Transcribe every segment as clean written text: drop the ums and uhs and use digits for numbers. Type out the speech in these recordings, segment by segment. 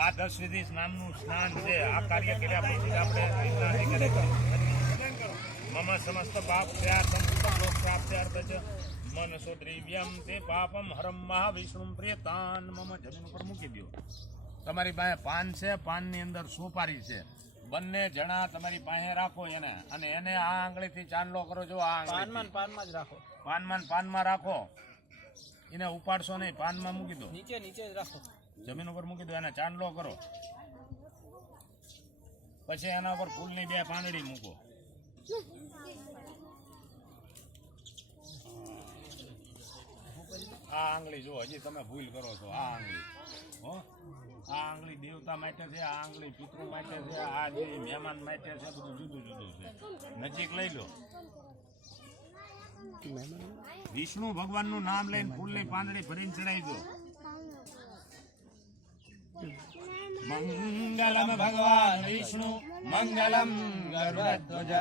આ 10 વિધિ નામનું સ્નાન છે. આ કાર્ય કર્યા પછી આપણે મમ સમસ્ત પાપ લોક પ્રાપ્ત્યાર્થ છે મનસો દ્રવ્યમ તે પાપમ હરમ મહાવિષ્ણુ પ્રિયતાન મમ. જમીન ઉપર મૂકી દો. તમારી પાસે પાન છે, પાનની અંદર સોપારી છે, બંને જણા તમારી પાસે રાખો એને, અને એને આ આંગળીથી ચાંદલો કરો છો. આ પાનમાં જ રાખો. પાનમાં રાખો. એને ઉપાડશો નહીં, પાનમાં મૂકી દો. નીચે જ રાખો. જમીન ઉપર મૂકી દો. એને ચાંદલો કરો. પછી એના ઉપર ફૂલની 2 પાંદડી મૂકો. આ આંગળી જો હજી તમે ભૂલ કરો છો. આ આંગળી આ આંગળી દેવતા માટે છે, આ આંગળી પિતૃ માટે છે, આ જે મહેમાન માટે છે, બધું જુદું જુદું છે. નજીક લઈ લો. વિષ્ણુ ભગવાનનું નામ લઈને ફૂલની પાંદડી ભરીને ચડાવી દો. મંગલમ ભગવાન વિષ્ણુ મંગલમ ગરુડધ્વજ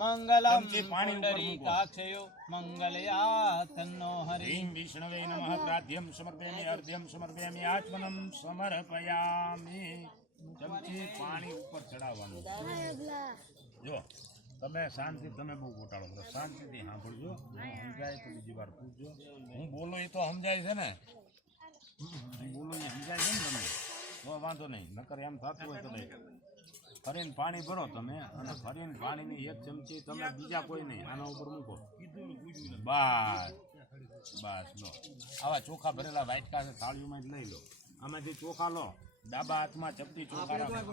મંગલમ પુંડરીકાક્ષયો મંગલયા તન્નો હરિ. ह्रीं विष्णवे नमः. प्राध्यं समर्पयामि, अर्ध्यं समर्पयामि, आत्मनं समर्पयामि. ચમચી પાણી ઉપર ચડાવવાનું. જો તમે શાંતિ, તમે બહુ ઘોટાળો કરો. શાંતિથી સાંભળજો. સમજાય તો બીજી વાર પૂછજો. હું બોલું એ તો સમજાય છે ને? હું બોલું એ સમજાય છે ને તમને? તો વાંધો નહીં. નકર એમ થતું હોય તો ફરીને પાણી ભરો તમે, અને ફરીને પાણીની 1 ચમચી તમે બીજા કોઈ નહીં આના ઉપર મૂકો. બસ લો. આવા ચોખા ભરેલા વાટકા છે, થાળીઓમાં જ લઈ લો. આમાંથી ચોખા લો. ડાબા હાથમાં ચપટી ચોખા રાખો.